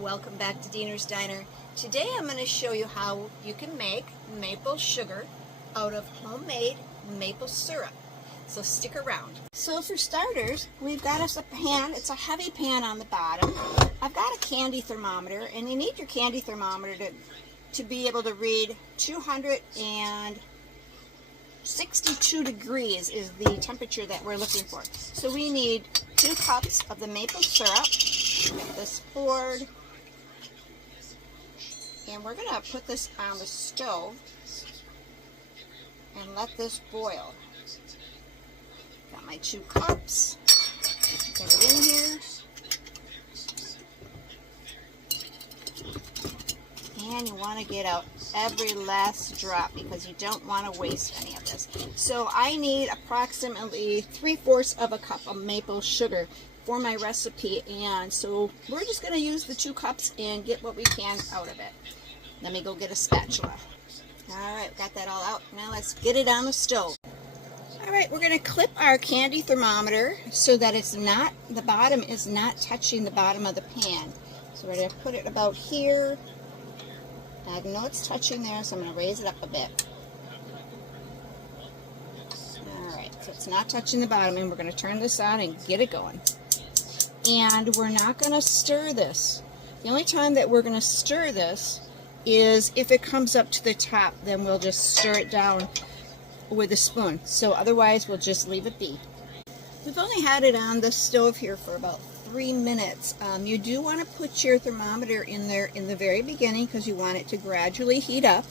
Welcome back to Diener's Diner. Today I'm going to show you how you can make maple sugar out of homemade maple syrup. So stick around. So for starters, we've got us a pan. It's a heavy pan on the bottom. I've got a candy thermometer, and you need your candy thermometer to be able to read 262 degrees is the temperature that we're looking for. So we need 2 cups of the maple syrup. Get this poured. And we're going to put this on the stove and let this boil. Got my 2 cups. Get it in here. And you want to get out every last drop because you don't want to waste any of this. So I need approximately 3/4 of a cup of maple sugar for my recipe, and so we're just going to use the 2 cups and get what we can out of it. Let me go get a spatula. Alright, got that all out. Now let's get it on the stove. Alright, we're going to clip our candy thermometer so that it's not, the bottom is not touching the bottom of the pan. So we're going to put it about here. I know it's touching there, so I'm going to raise it up a bit. Alright, so it's not touching the bottom, and we're going to turn this on and get it going. And we're not going to stir this. The only time that we're going to stir this is if it comes up to the top, then we'll just stir it down with a spoon. So otherwise, we'll just leave it be. We've only had it on the stove here for about 3 minutes. You do want to put your thermometer in there in the very beginning because you want it to gradually heat up.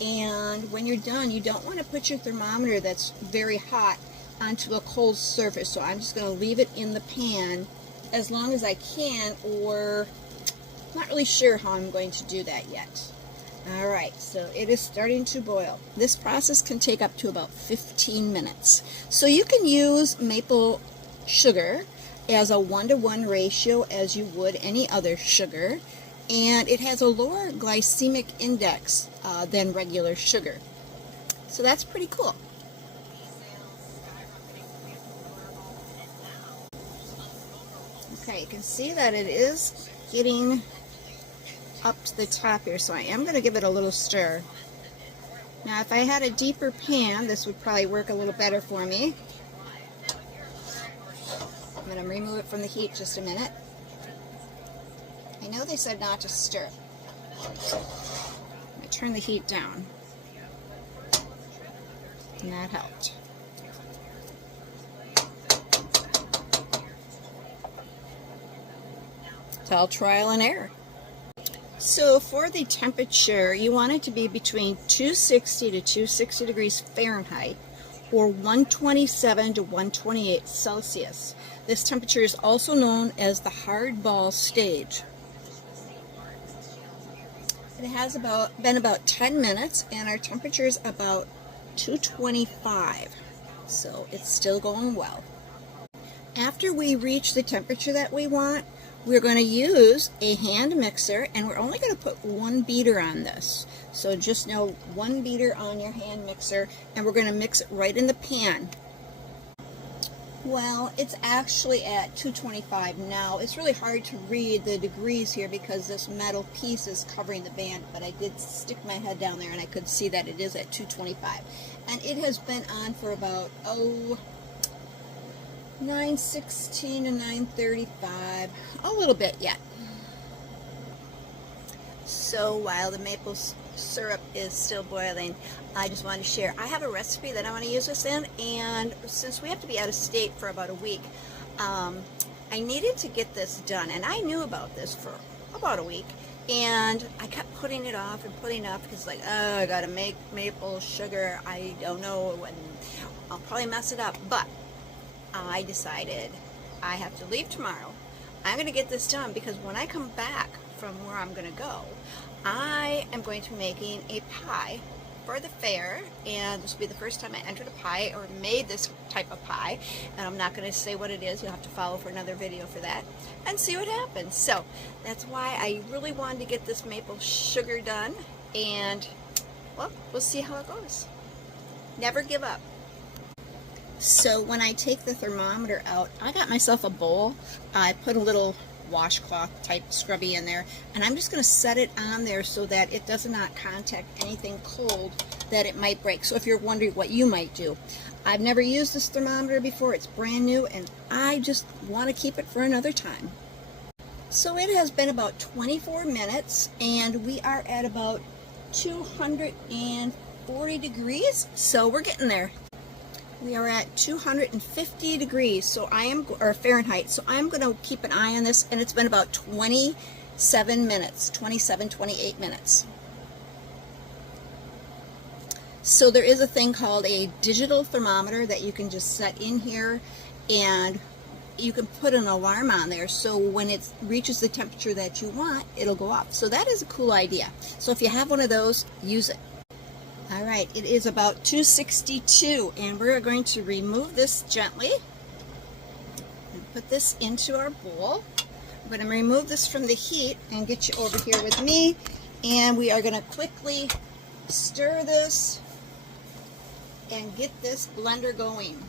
And when you're done, you don't want to put your thermometer that's very hot onto a cold surface. So I'm just going to leave it in the pan as long as I can, or I'm not really sure how I'm going to do that yet. Alright, so it is starting to boil. This process can take up to about 15 minutes. So you can use maple sugar as a 1-to-1 ratio as you would any other sugar, and it has a lower glycemic index than regular sugar. So that's pretty cool. Okay, you can see that it is getting up to the top here, so I am going to give it a little stir. Now if I had a deeper pan, this would probably work a little better for me. I'm going to remove it from the heat just a minute. I know they said not to stir. I'm going to turn the heat down. And that helped. It's all trial and error. So for the temperature, you want it to be between 260 to 260 degrees Fahrenheit or 127 to 128 Celsius. This temperature is also known as the hardball stage. It has been about 10 minutes, and our temperature is about 225. So it's still going well. After we reach the temperature that we want, we're going to use a hand mixer, and we're only going to put 1 beater on this. So just know 1 beater on your hand mixer, and we're going to mix it right in the pan. Well, it's actually at 225 now. It's really hard to read the degrees here because this metal piece is covering the band, but I did stick my head down there and I could see that it is at 225. And it has been on for about, 9:16 to 9:35, a little bit yet. So while the maple syrup is still boiling, I just wanted to share. I have a recipe that I want to use this in, and since we have to be out of state for about a week, I needed to get this done, and I knew about this for about a week, and I kept putting it off and putting it off because like, oh, I gotta make maple sugar. I don't know when I'll probably mess it up, but I decided I have to leave tomorrow. I'm going to get this done because when I come back from where I'm going to go, I am going to be making a pie for the fair, and this will be the first time I entered a pie or made this type of pie, and I'm not going to say what it is. You'll have to follow for another video for that and see what happens. So that's why I really wanted to get this maple sugar done, and well, we'll see how it goes. Never give up. So when I take the thermometer out, I got myself a bowl. I put a little washcloth type scrubby in there, and I'm just going to set it on there so that it does not contact anything cold that it might break. So if you're wondering what you might do, I've never used this thermometer before. It's brand new, and I just want to keep it for another time. So it has been about 24 minutes, and we are at about 240 degrees, so we're getting there. We are at 250 degrees, so or Fahrenheit, so I'm going to keep an eye on this, and it's been about 27 minutes, 28 minutes. So there is a thing called a digital thermometer that you can just set in here, and you can put an alarm on there, so when it reaches the temperature that you want, it'll go off. So that is a cool idea. So if you have one of those, use it. All right, it is about 262, and we're going to remove this gently and put this into our bowl. I'm going to remove this from the heat and get you over here with me, and we are going to quickly stir this and get this blender going.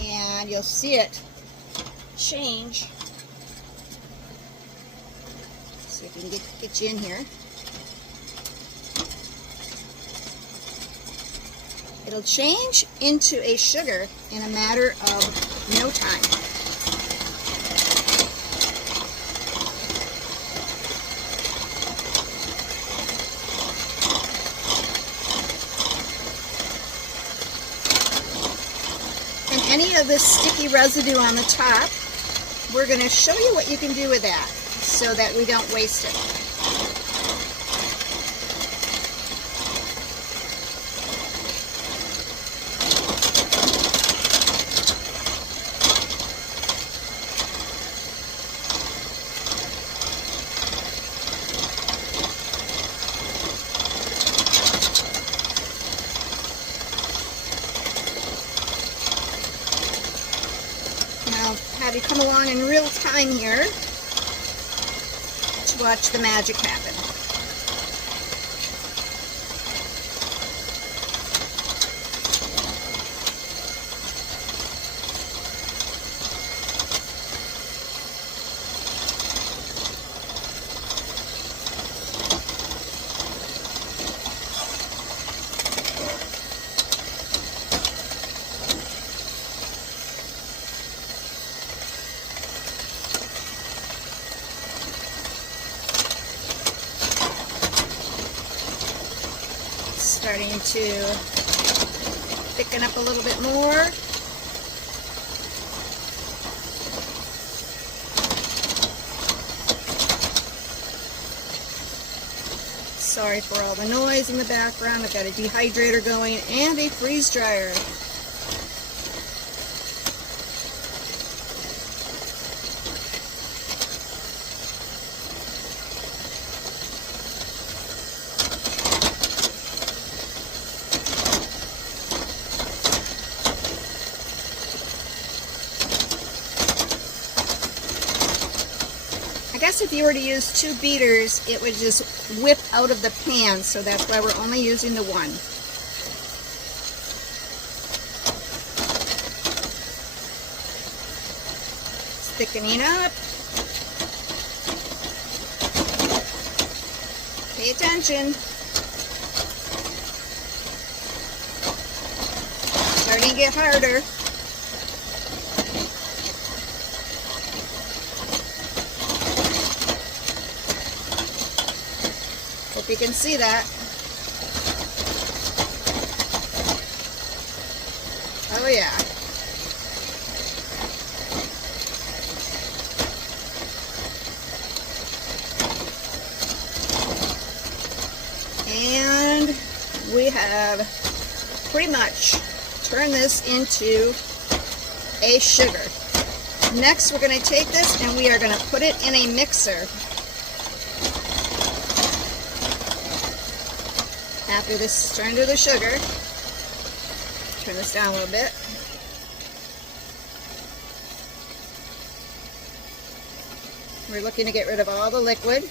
And you'll see it change. See if we can get you in here. It'll change into a sugar in a matter of no time. And any of this sticky residue on the top, we're going to show you what you can do with that so that we don't waste it. Now, have you come along in real time here to watch the magic happen. Starting to thicken up a little bit more. Sorry for all the noise in the background. I've got a dehydrator going and a freeze dryer. I guess if you were to use 2 beaters, it would just whip out of the pan, so that's why we're only using the one. It's thickening up. Pay attention. Starting to get harder. Hope you can see that. Oh yeah. And we have pretty much turned this into a sugar. Next, we're going to take this and we are going to put it in a mixer. After this is turned to the sugar, turn this down a little bit. We're looking to get rid of all the liquid.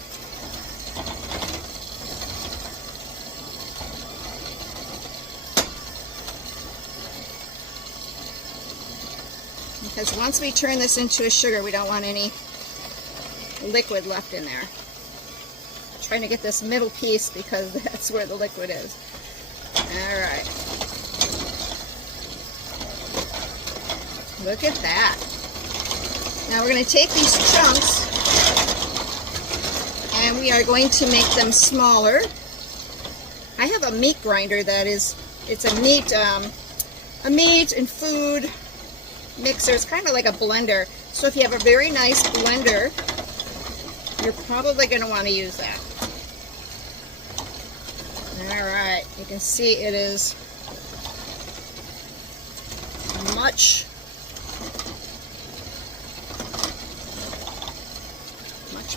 Because once we turn this into a sugar, we don't want any liquid left in there. I'm trying to get this middle piece because that's where the liquid is. All right. Look at that. Now we're going to take these chunks and we are going to make them smaller. I have a meat grinder that is, it's a meat and food mixer. It's kind of like a blender. So if you have a very nice blender, you're probably going to want to use that. All right, you can see it is much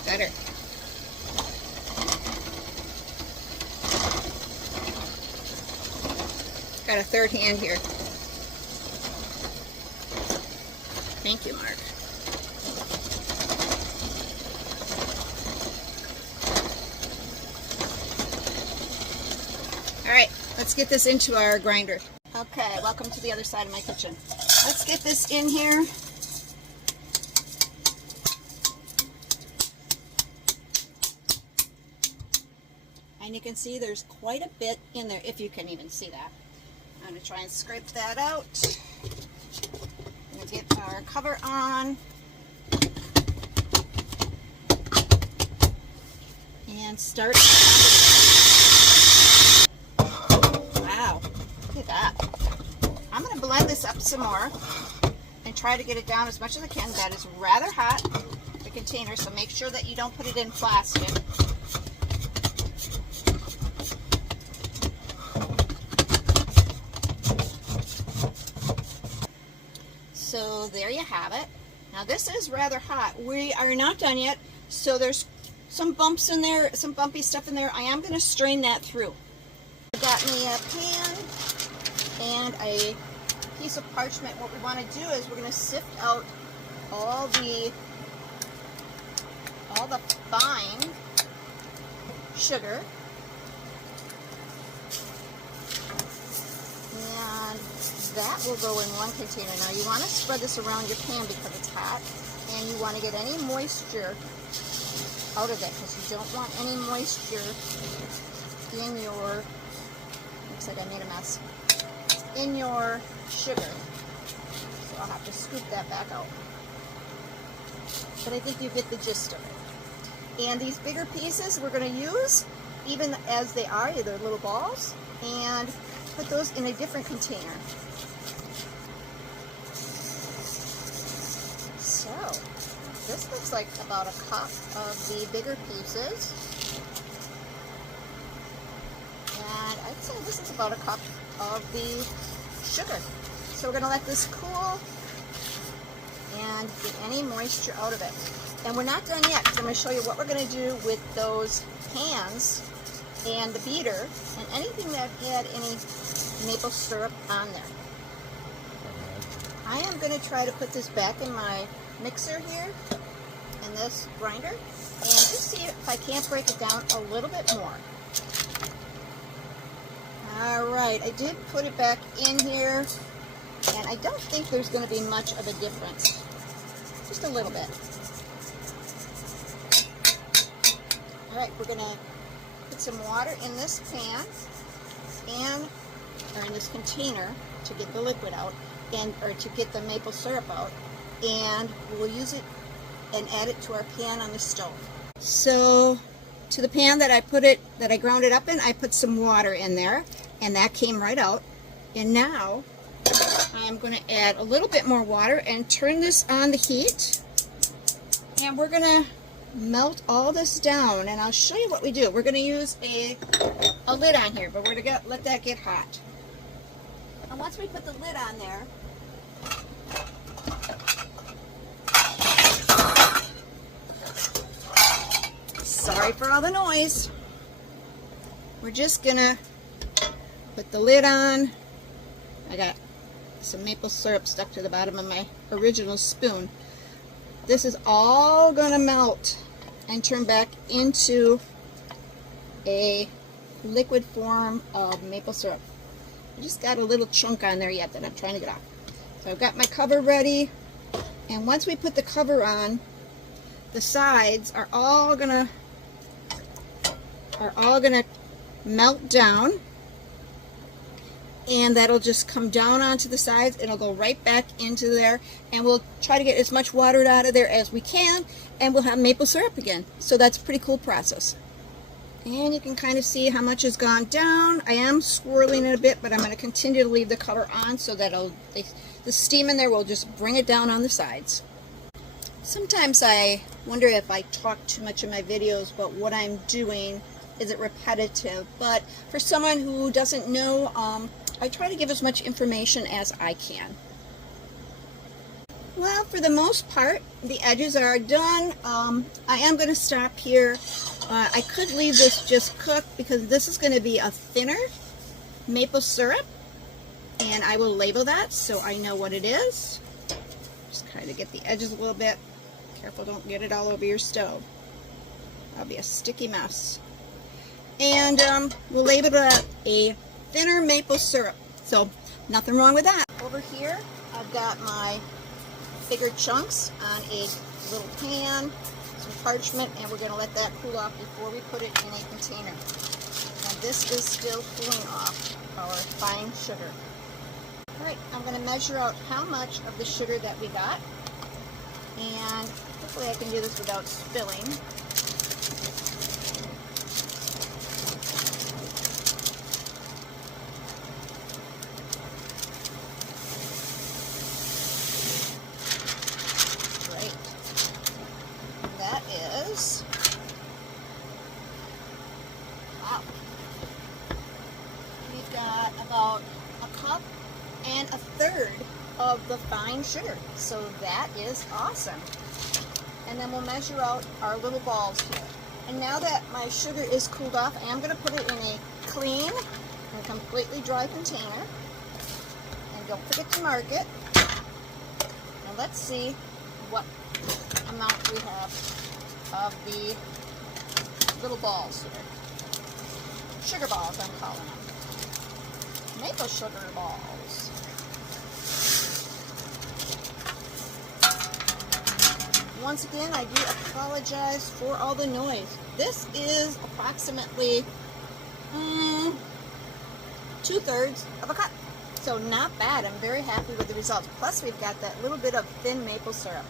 better. Got a third hand here. Thank you, Mark. All right, let's get this into our grinder. Okay, welcome to the other side of my kitchen. Let's get this in here. And you can see there's quite a bit in there, if you can even see that. I'm going to try and scrape that out. I'm going to get our cover on. And start. Wow, look at that. I'm going to blend this up some more and try to get it down as much as I can. That is rather hot, the container, so make sure that you don't put it in plastic. So there you have it. Now this is rather hot. We are not done yet, so there's some bumps in there, some bumpy stuff in there. I am going to strain that through. I got me a pan and a piece of parchment. What we want to do is we're going to sift out all the fine sugar. And that will go in one container. Now you want to spread this around your pan because it's hot, and you want to get any moisture out of it because you don't want any moisture in your, looks like I made a mess, in your sugar. So I'll have to scoop that back out. But I think you get the gist of it. And these bigger pieces we're going to use even as they are, they're little balls, and put those in a different container. So, this looks like about a cup of the bigger pieces. And I'd say this is about a cup of the sugar. So we're going to let this cool and get any moisture out of it. And we're not done yet, because I'm going to show you what we're going to do with those pans and the beater and anything that had any maple syrup on there. I am going to try to put this back in my mixer here, in this grinder, and just see if I can't break it down a little bit more. Alright, I did put it back in here, and I don't think there's going to be much of a difference. Just a little bit. Alright, we're going to put some water in this pan, or in this container, to get the liquid out, or to get the maple syrup out, and we'll use it and add it to our pan on the stove. So, to the pan that I ground it up in, I put some water in there, and that came right out. And now, I'm going to add a little bit more water and turn this on the heat, and we're going to melt all this down, and I'll show you what we do. We're going to use a lid on here, but we're going to let that get hot. And once we put the lid on there, sorry for all the noise, we're just going to put the lid on. I got some maple syrup stuck to the bottom of my original spoon. This is all going to melt and turn back into a liquid form of maple syrup. I just got a little chunk on there yet that I'm trying to get off. So I've got my cover ready. And once we put the cover on, the sides are all gonna melt down, and that'll just come down onto the sides. It'll go right back into there, and we'll try to get as much water out of there as we can, and we'll have maple syrup again. So that's a pretty cool process. And you can kind of see how much has gone down. I am swirling it a bit, but I'm going to continue to leave the cover on so that the steam in there will just bring it down on the sides. Sometimes I wonder if I talk too much in my videos, but what I'm doing, is it repetitive? But for someone who doesn't know, I try to give as much information as I can. Well, for the most part, the edges are done. I am going to stop here. I could leave this just cook because this is going to be a thinner maple syrup, and I will label that so I know what it is. Just kind of get the edges a little bit. Careful, don't get it all over your stove. That'll be a sticky mess. And we'll label it a thinner maple syrup. So nothing wrong with that. Over here, I've got my bigger chunks on a little pan, some parchment, and we're going to let that cool off before we put it in a container. And this is still cooling off our fine sugar. Alright, I'm going to measure out how much of the sugar that we got, and hopefully I can do this without spilling. Wow. We've got about a cup and a third of the fine sugar. So that is awesome. And then we'll measure out our little balls here. And now that my sugar is cooled off, I am going to put it in a clean and completely dry container. And don't forget to mark it. And let's see what amount we have of the little balls here. Sugar balls, I'm calling them. Maple sugar balls. Once again, I do apologize for all the noise. This is approximately 2/3 of a cup. So not bad. I'm very happy with the results. Plus we've got that little bit of thin maple syrup.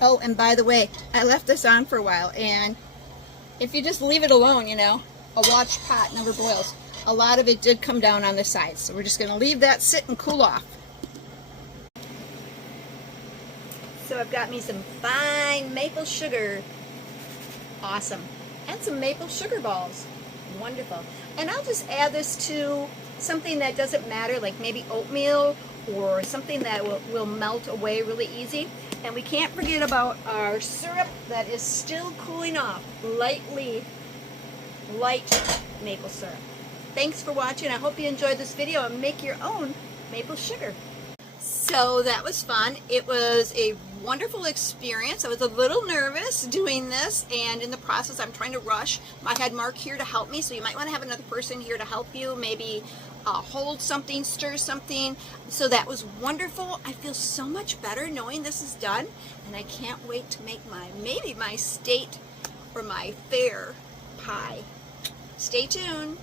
Oh, and by the way, I left this on for a while, and if you just leave it alone, you know, a watch pot never boils. A lot of it did come down on the sides, so we're just going to leave that sit and cool off. So I've got me some fine maple sugar. Awesome. And some maple sugar balls. Wonderful. And I'll just add this to something that doesn't matter, like maybe oatmeal or something that will melt away really easy. And we can't forget about our syrup that is still cooling off. Light maple syrup. Thanks for watching. I hope you enjoyed this video and make your own maple sugar. So that was fun. It was a wonderful experience. I was a little nervous doing this, and in the process I'm trying to rush. I had Mark here to help me, so you might want to have another person here to help you, maybe hold something, stir something. So that was wonderful. I feel so much better knowing this is done, and I can't wait to make maybe my state or my fair pie. Stay tuned.